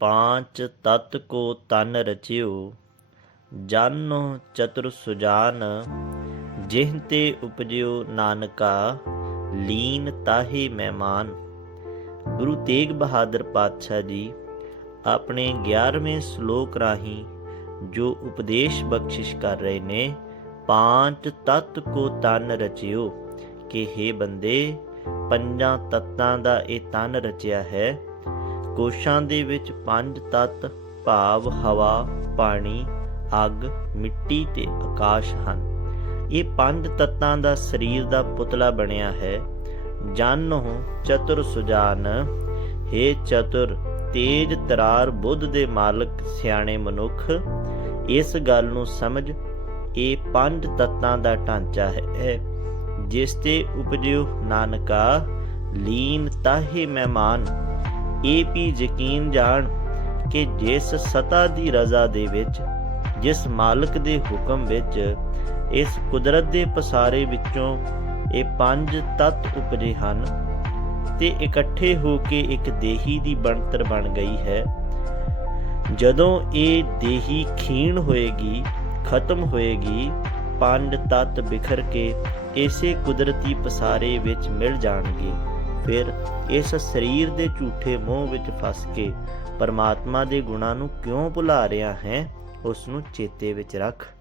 ਪਾਂਚ ਤਤ ਕੋ ਤਨ ਰਚਿਓ ਜਾਨੋ ਚਤੁਰ ਸੁਜਾਨ ਜਿਹ ਤੇ ਉਪਜਿਓ ਨਾਨਕਾ ਲੀਨ ਤਾਹੇ ਮਹਿਮਾਨ ਗੁਰੂ ਤੇਗ ਬਹਾਦਰ ਪਾਤਸ਼ਾਹ ਜੀ ਆਪਣੇ 11ਵੇਂ ਸ਼ਲੋਕ ਰਾਹੀਂ ਜੋ ਉਪਦੇਸ਼ ਬਖਸ਼ਿਸ਼ ਕਰ ਰਹੇ ਨੇ ਪਾਂਚ ਤਤ ਕੋ ਤਨ ਰਚਿਓ ਕਿ हे ਬੰਦੇ ਪੰਜਾਂ ਤੱਤਾਂ ਦਾ ਇਹ ਤਨ ਰਚਿਆ ਹੈ ਕੋਸ਼ਾਂ ਦੇ ਵਿੱਚ ਪੰਜ ਤੱਤ, ਭਾਵ, ਹਵਾ, ਪਾਣੀ, ਅੱਗ, ਮਿੱਟੀ ਤੇ ਆਕਾਸ਼ ਹਨ। ਇਹ ਪੰਜ ਤੱਤਾਂ ਦਾ ਸਰੀਰ ਦਾ ਪੁਤਲਾ ਬਣਿਆ ਹੈ। ਜਾਨੋ ਚਤੁਰ ਸੁਜਾਨ हे ਚਤੁਰ, ਤੇਜ ਤਰਾਰ ਬੁੱਧ ਦੇ ਮਾਲਕ ਸਿਆਣੇ ਮਨੁੱਖ, ਇਸ ਗੱਲ ਨੂੰ ਸਮਝ, ਇਹ ਪੰਜ ਤੱਤਾਂ ਦਾ ਢਾਂਚਾ ਹੈ। ਜਿਸ ਤੇ ਉਪਜਿਓ ਨਾਨਕਾ, ਲੀਨ ਤਾਹੇ ਮਹਿਮਾਨ। ਇਹ ਵੀ ਯਕੀਨ ਜਾਣ ਕਿ ਜਿਸ ਸਤਾ ਦੀ ਰਜ਼ਾ ਦੇ ਵਿੱਚ, ਜਿਸ ਮਾਲਕ ਦੇ ਹੁਕਮ ਵਿੱਚ, ਇਸ ਕੁਦਰਤ ਦੇ ਪਸਾਰੇ ਵਿੱਚੋਂ ਇਹ ਪੰਜ ਤੱਤ ਉਪਜੇ ਹਨ ਤੇ ਇਕੱਠੇ ਹੋ ਕੇ ਇੱਕ ਦੇਹੀ ਦੀ ਬਣਤਰ ਬਣ ਗਈ ਹੈ। ਜਦੋਂ ਇਹ ਦੇਹੀ ਖੀਣ ਹੋਏਗੀ, ਖਤਮ ਹੋਏਗੀ, ਪੰਜ ਤੱਤ ਬਿਖਰ ਕੇ ਇਸੇ ਕੁਦਰਤੀ ਪਸਾਰੇ ਵਿੱਚ ਮਿਲ ਜਾਣਗੇ। ਫਿਰ ਇਸ ਸਰੀਰ ਦੇ ਝੂਠੇ ਮੋਹ ਵਿੱਚ ਫਸ ਕੇ ਪਰਮਾਤਮਾ ਦੇ ਗੁਣਾਂ ਨੂੰ ਕਿਉਂ ਭੁਲਾ ਰਿਹਾ ਹੈ? ਉਸ ਨੂੰ ਚੇਤੇ ਵਿੱਚ ਰੱਖ।